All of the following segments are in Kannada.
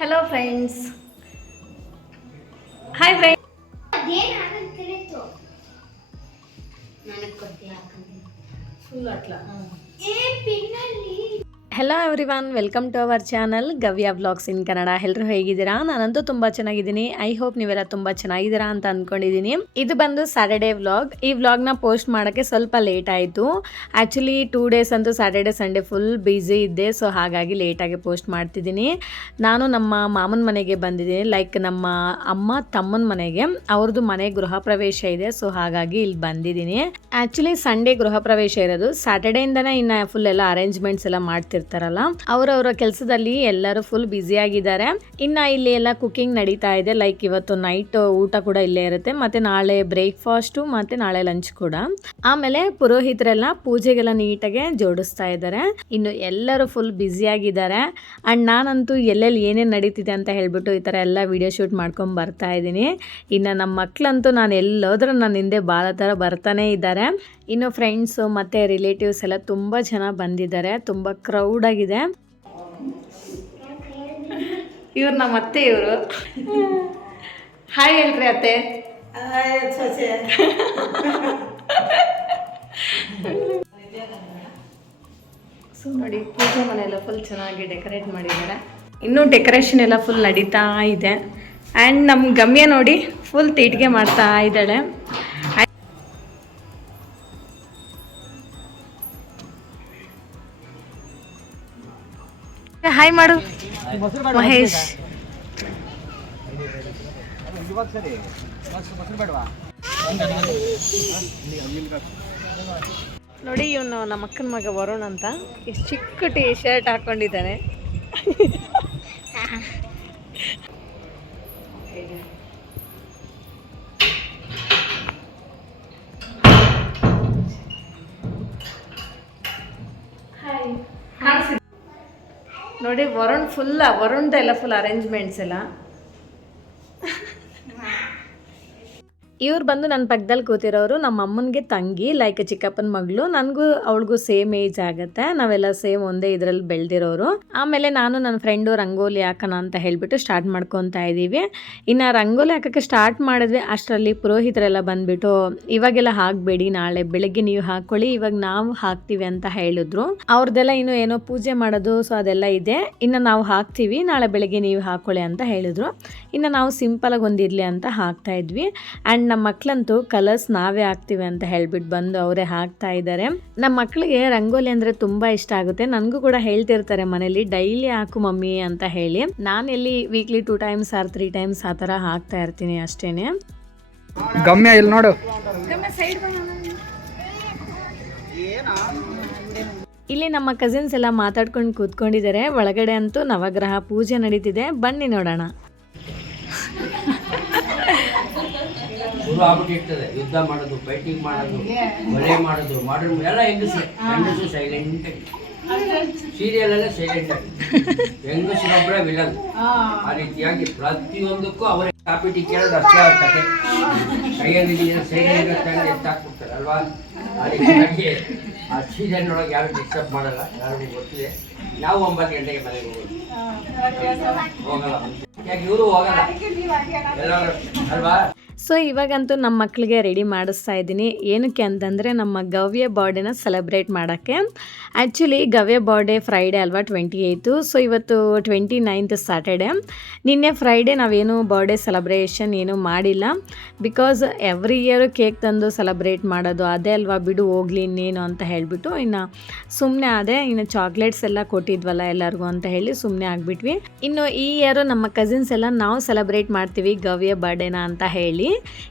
Hello friends, hi friends. Hello everyone, welcome to our channel Gavya vlogs in Kannada. ಎಲ್ಲರೂ ಹೇಗಿದ್ದೀರಾ? ನಾನಂತೂ ತುಂಬ ಚೆನ್ನಾಗಿದ್ದೀನಿ. ಐ ಹೋಪ್ ನೀವೆಲ್ಲ ತುಂಬ ಚೆನ್ನಾಗಿದ್ದೀರಾ ಅಂತ ಅಂದ್ಕೊಂಡಿದ್ದೀನಿ. ಇದು ಬಂದು ಸ್ಯಾಟರ್ಡೇ ವ್ಲಾಗ್. ಈ ವ್ಲಾಗ್ನ ಪೋಸ್ಟ್ ಮಾಡೋಕ್ಕೆ ಸ್ವಲ್ಪ ಲೇಟ್ ಆಯಿತು. ಆ್ಯಕ್ಚುಲಿ 2 ಡೇಸ್ ಅಂತೂ ಸ್ಯಾಟರ್ಡೇ ಸಂಡೇ ಫುಲ್ ಬ್ಯುಸಿ ಇದ್ದೆ. ಸೊ ಹಾಗಾಗಿ ಲೇಟಾಗಿ ಪೋಸ್ಟ್ ಮಾಡ್ತಿದ್ದೀನಿ. ನಾನು ನಮ್ಮ ಮಾಮನ ಮನೆಗೆ ಬಂದಿದ್ದೀನಿ, ಲೈಕ್ ನಮ್ಮ ಅಮ್ಮ ತಮ್ಮನ ಮನೆಗೆ. ಅವ್ರದ್ದು ಮನೆ ಗೃಹ ಪ್ರವೇಶ ಇದೆ, ಸೊ ಹಾಗಾಗಿ ಇಲ್ಲಿ ಬಂದಿದ್ದೀನಿ. ಆ್ಯಕ್ಚುಲಿ ಸಂಡೇ ಗೃಹ ಪ್ರವೇಶ ಇರೋದು, ಸ್ಯಾಟರ್ಡೇಯಿಂದನೇ ಇನ್ನು ಫುಲ್ ಎಲ್ಲ ಅರೇಂಜ್ಮೆಂಟ್ಸ್ ಎಲ್ಲ ಮಾಡ್ತಿರ್ತಾರಲ್ಲ. ಅವರವರ ಕೆಲಸದಲ್ಲಿ ಎಲ್ಲರೂ ಫುಲ್ ಬ್ಯುಸಿ ಆಗಿದ್ದಾರೆ. ಇನ್ನು ಇಲ್ಲಿ ಎಲ್ಲ ಕುಕಿಂಗ್ ನಡೀತಾ ಇದೆ. ಲೈಕ್ ಇವತ್ತು ನೈಟ್ ಊಟ ಕೂಡ ಇಲ್ಲೇ ಇರುತ್ತೆ, ಮತ್ತೆ ನಾಳೆ ಬ್ರೇಕ್ಫಾಸ್ಟು ಮತ್ತೆ ನಾಳೆ ಲಂಚ್ ಕೂಡ. ಆಮೇಲೆ ಪುರೋಹಿತರೆಲ್ಲ ಪೂಜೆಗೆಲ್ಲ ನೀಟಾಗಿ ಜೋಡಿಸ್ತಾ ಇದ್ದಾರೆ. ಇನ್ನು ಎಲ್ಲರೂ ಫುಲ್ ಬ್ಯುಸಿ ಆಗಿದ್ದಾರೆ. ಅಂಡ್ ನಾನಂತೂ ಎಲ್ಲೆಲ್ಲಿ ಏನೇನು ನಡೀತಿದೆ ಅಂತ ಹೇಳ್ಬಿಟ್ಟು ಈ ಥರ ಎಲ್ಲ ವಿಡಿಯೋ ಶೂಟ್ ಮಾಡ್ಕೊಂಡು ಬರ್ತಾ ಇದ್ದೀನಿ. ಇನ್ನು ನಮ್ಮ ಮಕ್ಕಳಂತೂ ನಾನು ಎಲ್ಲೋದ್ರೂ ನನ್ನ ಹಿಂದೆ ಬಾಲ ಥರ ಬರ್ತಾನೆ ಇದ್ದಾರೆ. ಇನ್ನು ಫ್ರೆಂಡ್ಸು ಮತ್ತು ರಿಲೇಟಿವ್ಸ್ ಎಲ್ಲ ತುಂಬ ಜನ ಬಂದಿದ್ದಾರೆ, ತುಂಬ ಕ್ರೌಡ್ ಆಗಿದೆ. ಇವ್ರು ನಮ್ಮ ಅತ್ತೆ. ಇವರು ಹಾಯ್ ಹೇಳ್ರಿ ಅತ್ತೆ. ಸೊ ನೋಡಿ, ಪೂಜೆ ಮನೆಯೆಲ್ಲ ಫುಲ್ ಚೆನ್ನಾಗಿ ಡೆಕೋರೇಟ್ ಮಾಡಿದ್ದಾರೆ. ಇನ್ನೂ ಡೆಕೋರೇಷನ್ ಎಲ್ಲ ಫುಲ್ ನಡೀತಾ ಇದೆ. ಆ್ಯಂಡ್ ನಮ್ಮ ಗಮ್ಯ ನೋಡಿ ಫುಲ್ ತೀಟಿಗೆ ಮಾಡ್ತಾ ಇದ್ದಾಳೆ. ಹಾಯ್ ಮಾಡು ಮಹೇಶ್. ನೋಡಿ, ಇವನು ನಮ್ಮ ಅಕ್ಕನ ಮಗ ವರುಣ್ ಅಂತ. ಎಷ್ಟು ಚಿಕ್ಕ ಟೀ ಶರ್ಟ್ ಹಾಕೊಂಡಿದ್ದಾನೆ. ನೋಡಿ ವರುಣ್ ವರುಣ್ದೆಲ್ಲ ಫುಲ್ ಅರೇಂಜ್ಮೆಂಟ್ಸ್ ಎಲ್ಲ. ಇವ್ರು ಬಂದು ನನ್ನ ಪಕ್ಕದಲ್ಲಿ ಕೂತಿರೋರು ನಮ್ಮ ಅಮ್ಮನಿಗೆ ತಂಗಿ, ಲೈಕ್ ಚಿಕ್ಕಪ್ಪನ ಮಗಳು. ನನಗೂ ಅವಳಿಗೂ ಸೇಮ್ ಏಜ್ ಆಗುತ್ತೆ. ನಾವೆಲ್ಲ ಸೇಮ್ ಒಂದೇ ಇದರಲ್ಲಿ ಬೆಳೆದಿರೋರು. ಆಮೇಲೆ ನಾನು ನನ್ನ ಫ್ರೆಂಡು ರಂಗೋಲಿ ಹಾಕೋಣ ಅಂತ ಹೇಳಿಬಿಟ್ಟು ಸ್ಟಾರ್ಟ್ ಮಾಡ್ಕೊತಾ ಇದ್ದೀವಿ. ಇನ್ನು ರಂಗೋಲಿ ಹಾಕೋಕ್ಕೆ ಸ್ಟಾರ್ಟ್ ಮಾಡಿದ್ವಿ, ಅಷ್ಟರಲ್ಲಿ ಪುರೋಹಿತರೆಲ್ಲ ಬಂದುಬಿಟ್ಟು ಇವಾಗೆಲ್ಲ ಹಾಕಬೇಡಿ, ನಾಳೆ ಬೆಳಗ್ಗೆ ನೀವು ಹಾಕ್ಕೊಳ್ಳಿ, ಇವಾಗ ನಾವು ಹಾಕ್ತೀವಿ ಅಂತ ಹೇಳಿದ್ರು. ಅವ್ರದ್ದೆಲ್ಲ ಇನ್ನೂ ಏನೋ ಪೂಜೆ ಮಾಡೋದು, ಸೊ ಅದೆಲ್ಲ ಇದೆ. ಇನ್ನು ನಾವು ಹಾಕ್ತೀವಿ, ನಾಳೆ ಬೆಳಗ್ಗೆ ನೀವು ಹಾಕ್ಕೊಳ್ಳಿ ಅಂತ ಹೇಳಿದ್ರು. ಇನ್ನು ನಾವು ಸಿಂಪಲಾಗಿ ಒಂದಿರಲಿ ಅಂತ ಹಾಕ್ತಾ ಇದ್ವಿ. ಆ್ಯಂಡ್ ನಮ್ಮ ಮಕ್ಕಳಂತೂ ಕಲರ್ಸ್ ನಾವೇ ಹಾಕ್ತೀವಿ ಅಂತ ಹೇಳ್ಬಿಟ್ಟು ಬಂದು ಅವರೇ ಹಾಕ್ತಾ ಇದ್ದಾರೆ. ನಮ್ಮ ಮಕ್ಕಳಿಗೆ ರಂಗೋಲಿ ಅಂದರೆ ತುಂಬ ಇಷ್ಟ ಆಗುತ್ತೆ. ನನಗೂ ಕೂಡ ಹೇಳ್ತಿರ್ತಾರೆ ಮನೇಲಿ, ಡೈಲಿ ಹಾಕು ಮಮ್ಮಿ ಅಂತ ಹೇಳಿ. ನಾನು ಎಲ್ಲಿ ವೀಕ್ಲಿ 2 times or 3 times ಆ ಥರ ಹಾಕ್ತಾ ಇರ್ತೀನಿ ಅಷ್ಟೇನೆ. ಗಮ್ಯ ಇಲ್ಲಿ ನೋಡು. ಇಲ್ಲಿ ನಮ್ಮ ಕಸಿನ್ಸ್ ಎಲ್ಲ ಮಾತಾಡ್ಕೊಂಡು ಕೂತ್ಕೊಂಡಿದ್ದಾರೆ. ಒಳಗಡೆ ಅಂತೂ ನವಗ್ರಹ ಪೂಜೆ ನಡೀತಿದೆ, ಬನ್ನಿ ನೋಡೋಣ. ಶುರು ಆಗ್ಬಿಟ್ಟಿರ್ತದೆ ಯುದ್ಧ ಮಾಡೋದು, ಫೈಟಿಂಗ್ ಮಾಡೋದು, ಕೊಲೆ ಮಾಡೋದು, ಮಾಡರ್ನ್ ಎಲ್ಲ ಹೆಂಗಸು ಸೈಲೆಂಟ್ ಆಗಿ, ಸೀರಿಯಲ್ ಎಲ್ಲ ಸೈಲೆಂಟ್ ಆಗಿ, ಹೆಂಗಸರೊಬ್ಬರೇ ವಿಲನ್. ಆ ರೀತಿಯಾಗಿ ಪ್ರತಿಯೊಂದಕ್ಕೂ ಅವರೇ ಕಾಪಿ ಟೀ ಕೇಳೋದು ಅಷ್ಟೇ ಅವ್ರ ಕತೆ. ಕೈಯಲ್ಲಿ ಸೈಲೆಂಟ್ ತಂದು ಎತ್ತಾಕ್ಬಿಡ್ತಾರೆ ಅಲ್ವಾ. ಆ ರೀತಿಯಾಗಿ ಆ ಸೀರಿಯಲ್ನೊಳಗೆ ಯಾರು ಡಿಸ್ಟರ್ಬ್ ಮಾಡಲ್ಲ, ಯಾರಿಗೂ ಗೊತ್ತಿದೆ. ನಾವು 9 ಗಂಟೆಗೆ ಮನೆಗೆ ಹೋಗಲ್ಲ, ಯಾಕೆ ಇವರು ಹೋಗಲ್ಲ ಎಲ್ಲರೂ ಅಲ್ವಾ. ಸೊ ಇವಾಗಂತೂ ನಮ್ಮ ಮಕ್ಕಳಿಗೆ ರೆಡಿ ಮಾಡಿಸ್ತಾ ಇದ್ದೀನಿ. ಏನಕ್ಕೆ ಅಂತಂದರೆ ನಮ್ಮ ಗವ್ಯ ಬರ್ಡೇನ ಸೆಲೆಬ್ರೇಟ್ ಮಾಡೋಕ್ಕೆ. ಆ್ಯಕ್ಚುಲಿ ಗವ್ಯ ಬರ್ಡೇ ಫ್ರೈಡೇ ಅಲ್ವಾ, 28. ಸೊ ಇವತ್ತು 29th ಸ್ಯಾಟರ್ಡೇ. ನಿನ್ನೆ ಫ್ರೈಡೇ ನಾವೇನು ಬರ್ಡೇ ಸೆಲೆಬ್ರೇಷನ್ ಏನೂ ಮಾಡಿಲ್ಲ. ಬಿಕಾಸ್ ಎವ್ರಿ ಇಯರು ಕೇಕ್ ತಂದು ಸೆಲೆಬ್ರೇಟ್ ಮಾಡೋದು ಅದೇ ಅಲ್ವಾ, ಬಿಡು ಹೋಗ್ಲಿ ಇನ್ನೇನು ಅಂತ ಹೇಳಿಬಿಟ್ಟು ಇನ್ನು ಸುಮ್ಮನೆ ಅದೇ. ಇನ್ನು ಚಾಕ್ಲೇಟ್ಸ್ ಎಲ್ಲ ಕೊಟ್ಟಿದ್ವಲ್ಲ ಎಲ್ಲರಿಗೂ ಅಂತ ಹೇಳಿ ಸುಮ್ಮನೆ ಆಗಿಬಿಟ್ವಿ. ಇನ್ನು ಈ ಇಯರು ನಮ್ಮ ಕಸಿನ್ಸ್ ಎಲ್ಲ ನಾವು ಸೆಲೆಬ್ರೇಟ್ ಮಾಡ್ತೀವಿ ಗವ್ಯ ಬರ್ಡೇನ ಅಂತ ಹೇಳಿ.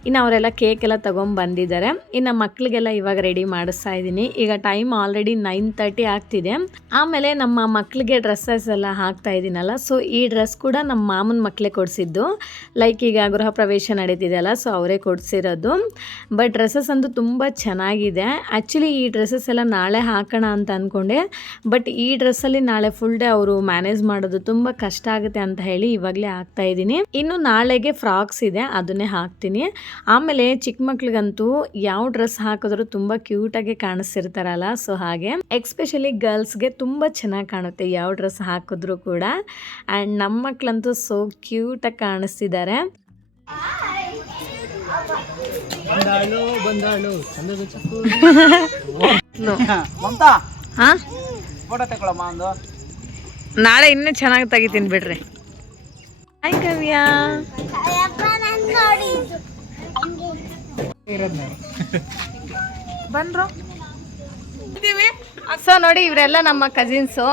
ಇನ್ನು ಅವರೆಲ್ಲ ಕೇಕ್ ಎಲ್ಲ ತೊಗೊಂಬಂದಿದ್ದಾರೆ. ಇನ್ನು ಮಕ್ಕಳಿಗೆಲ್ಲ ಇವಾಗ ರೆಡಿ ಮಾಡಿಸ್ತಾ ಇದ್ದೀನಿ. ಈಗ ಟೈಮ್ ಆಲ್ರೆಡಿ 9:30 ಆಗ್ತಿದೆ. ಆಮೇಲೆ ನಮ್ಮ ಮಕ್ಕಳಿಗೆ ಡ್ರೆಸ್ಸಸ್ ಎಲ್ಲ ಹಾಕ್ತಾ ಇದ್ದೀನಲ್ಲ, ಸೊ ಈ ಡ್ರೆಸ್ ಕೂಡ ನಮ್ಮ ಮಾಮನ ಮಕ್ಕಳೇ ಕೊಡಿಸಿದ್ದು. ಲೈಕ್ ಈಗ ಗೃಹ ಪ್ರವೇಶ ನಡೀತಿದೆಯಲ್ಲ, ಸೊ ಅವರೇ ಕೊಡಿಸಿರೋದು. ಬಟ್ ಡ್ರೆಸ್ಸಸ್ ಅಂತೂ ತುಂಬ ಚೆನ್ನಾಗಿದೆ. ಆ್ಯಕ್ಚುಲಿ ಈ ಡ್ರೆಸ್ಸಸ್ ಎಲ್ಲ ನಾಳೆ ಹಾಕೋಣ ಅಂತ ಅಂದ್ಕೊಂಡೆ, ಬಟ್ ಈ ಡ್ರೆಸ್ಸಲ್ಲಿ ನಾಳೆ ಫುಲ್ ಡೇ ಅವರು ಮ್ಯಾನೇಜ್ ಮಾಡೋದು ತುಂಬ ಕಷ್ಟ ಆಗುತ್ತೆ ಅಂತ ಹೇಳಿ ಇವಾಗಲೇ ಹಾಕ್ತಾ ಇದ್ದೀನಿ. ಇನ್ನು ನಾಳೆಗೆ ಫ್ರಾಕ್ಸ್ ಇದೆ, ಅದನ್ನೇ ಹಾಕ್ತಾ ಹೋಗ್ತೀನಿ. ಆಮೇಲೆ ಚಿಕ್ಕ ಮಕ್ಳಿಗಂತೂ ಯಾವ ಡ್ರೆಸ್ ಹಾಕಿದ್ರು ತುಂಬ ಕ್ಯೂಟಾಗಿ ಕಾಣಿಸ್ತಿರ್ತಾರಲ್ಲ, ಸೊ ಹಾಗೆ ಎಕ್ಸ್ಪೆಷಲಿ ಗರ್ಲ್ಸ್ಗೆ ತುಂಬ ಚೆನ್ನಾಗಿ ಕಾಣುತ್ತೆ ಯಾವ ಡ್ರೆಸ್ ಹಾಕಿದ್ರು ಕೂಡ. ಆ್ಯಂಡ್ ನಮ್ಮ ಮಕ್ಕಳಂತೂ ಸೋ ಕ್ಯೂಟಾಗಿ ಕಾಣಿಸ್ತಿದ್ದಾರೆ. ನಾಳೆ ಇನ್ನೂ ಚೆನ್ನಾಗಿ ತೆಗಿತೀನಿ ಬಿಡ್ರಿ. ಹಾಯ್ ಕವ್ಯ. ಬಂದ್ರು. ಸೊ ನೋಡಿ, ಇವರೆಲ್ಲ ನಮ್ಮ ಕಸಿನ್ಸು.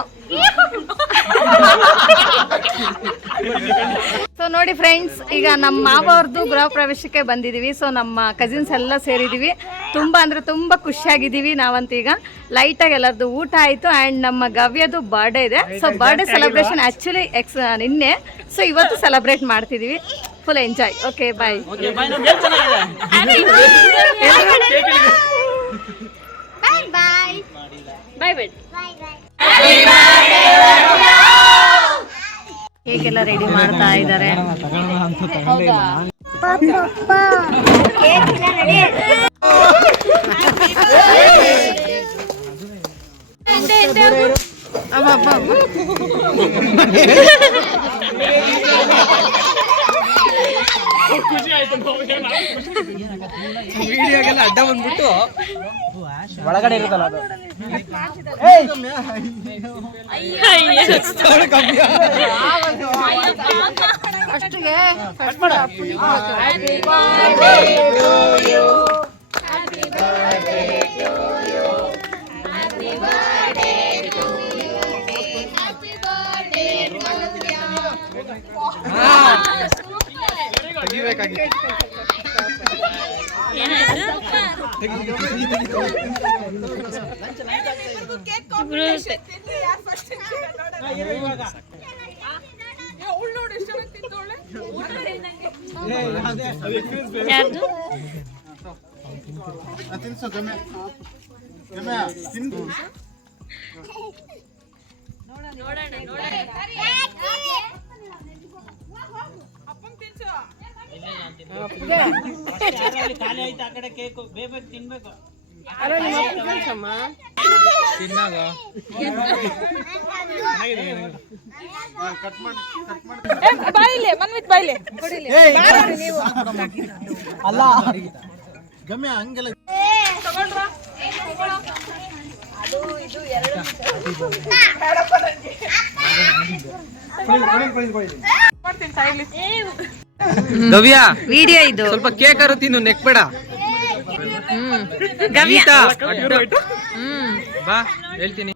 ಸೊ ನೋಡಿ ಫ್ರೆಂಡ್ಸ್, ಈಗ ನಮ್ಮ ಮಾವ ಅವ್ರದ್ದು ಗೃಹ ಪ್ರವೇಶಕ್ಕೆ ಬಂದಿದ್ದೀವಿ. ಸೊ ನಮ್ಮ ಕಸಿನ್ಸ್ ಎಲ್ಲ ಸೇರಿದ್ದೀವಿ. ತುಂಬ ಅಂದರೆ ತುಂಬ ಖುಷಿಯಾಗಿದ್ದೀವಿ ನಾವಂತೂ. ಈಗ ಲೈಟಾಗಿ ಎಲ್ಲರದ್ದು ಊಟ ಆಯಿತು. ಆ್ಯಂಡ್ ನಮ್ಮ ಗವ್ಯದು ಬರ್ಡೇ ಇದೆ. ಸೊ ಬರ್ಡೇ ಸೆಲೆಬ್ರೇಷನ್ ಆ್ಯಕ್ಚುಲಿ ನಿನ್ನೆ. ಸೊ ಇವತ್ತು ಸೆಲೆಬ್ರೇಟ್ ಮಾಡ್ತಿದ್ದೀವಿ. Full enjoy. Okay bye. Bye bye. Cake ಎಲ್ಲ ರೆಡಿ ಮಾಡ್ತಾ ಇದ್ದಾರೆ. ವಿಡಿಯೋಗೆಲ್ಲ ಅಡ್ಡ ಬಂದ್ಬಿಟ್ಟು ಒಳಗಡೆ ಇರುತ್ತಲ್ಲ ಅದು. ಅಲ್ಲ ಗಮ್ಯ ಹಂಗೆಲ್ಲ ಗವ್ಯ ವಿಡಿಯೋ ಇದು. ಸ್ವಲ್ಪ ಕೇಕ್ ಅರು ತಿನ್ನು, ನೆಕ್ಬೇಡ. ಗವ್ಯ ಬಾ ಹೇಳ್ತೀನಿ.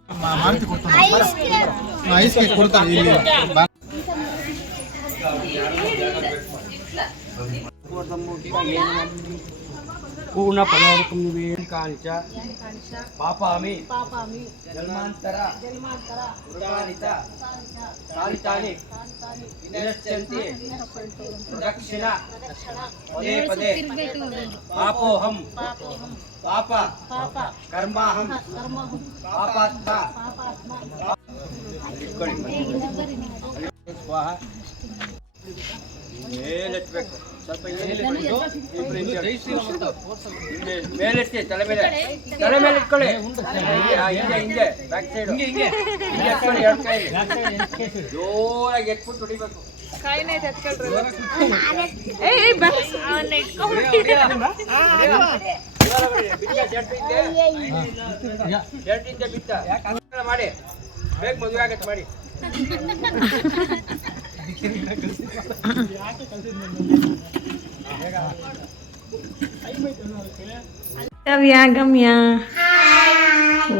ಪೂರ್ಣ ಫಲವರ್ಕಂ ನಿವೇದಿಕಾಂಚ ಪಾಪಾಮಿ ಜನ್ಮಾಂತರ ವೃತಾನಿತ ಕಾಲಿತಾನಿ ವಿನಶ್ಯಂತಿ ಪ್ರದಕ್ಷಿಣ ಪದೇ ಪದೇ ಪಾಪೋಹಂ ಪಾಪ ಕರ್ಮಾಹಂ ಪಾಪಾತ್ಮ ಸ್ವಾಹ. ಮೇಲೆತ್ತಬೇಕು, ಸ್ವಲ್ಪ ಮೇಲೆತ್ತಿ, ತಲೆ ಮೇಲೆ ಇಟ್ಕೊಳ್ಳಿ. ಹಿಂದೆ ಬ್ಯಾಕ್ ಸೈಡ್ ಹಿಂಗೆ ಎತ್ಕೊಳ್ಳಿ. ಎರಡು ಕೈ ಜೋರಾಗಿ ಎತ್ಬಿಟ್ಟು ಹೊಡಿಬೇಕು. ಶರ್ಟಿಂದ ಬಿತ್ತ ಮಾಡಿ ಬೇಗ ಮದುವೆ ಆಗತ್ತೆ ಮಾಡಿ. Gavya Gamya,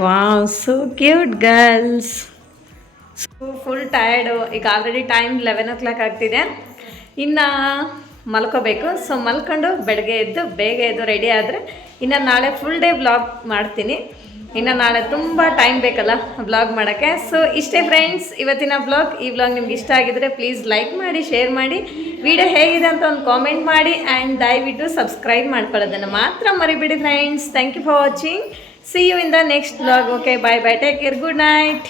wow so cute girls. Full tired. ಈಗ ಆಲ್ರೆಡಿ ಟೈಮ್ 11 o'clock ಆಗ್ತಿದೆ. ಇನ್ನು ಮಲ್ಕೋಬೇಕು. ಸೊ ಮಲ್ಕೊಂಡು ಬೆಳಗ್ಗೆ ಎದ್ದು ಬೇಗ ಎದ್ದು ರೆಡಿ ಆದರೆ ಇನ್ನು ನಾಳೆ ಫುಲ್ ಡೇ ವ್ಲಾಗ್ ಮಾಡ್ತೀನಿ. ಇನ್ನು ನಾಳೆ ತುಂಬ ಟೈಮ್ ಬೇಕಲ್ಲ ವ್ಲಾಗ್ ಮಾಡೋಕ್ಕೆ. ಸೊ ಇಷ್ಟೇ ಫ್ರೆಂಡ್ಸ್ ಇವತ್ತಿನ ವ್ಲಾಗ್. ಈ ವ್ಲಾಗ್ ನಿಮ್ಗೆ ಇಷ್ಟ ಆಗಿದ್ರೆ ಪ್ಲೀಸ್ ಲೈಕ್ ಮಾಡಿ, ಶೇರ್ ಮಾಡಿ, ವಿಡಿಯೋ ಹೇಗಿದೆ ಅಂತ ಒಂದು ಕಾಮೆಂಟ್ ಮಾಡಿ. ಆ್ಯಂಡ್ ದಯವಿಟ್ಟು ಸಬ್ಸ್ಕ್ರೈಬ್ ಮಾಡ್ಕೊಳ್ಳೋದನ್ನು ಮಾತ್ರ ಮರಿಬೇಡಿ friends. Thank you for watching. See you in the next vlog. Okay bye bye, take care, good night.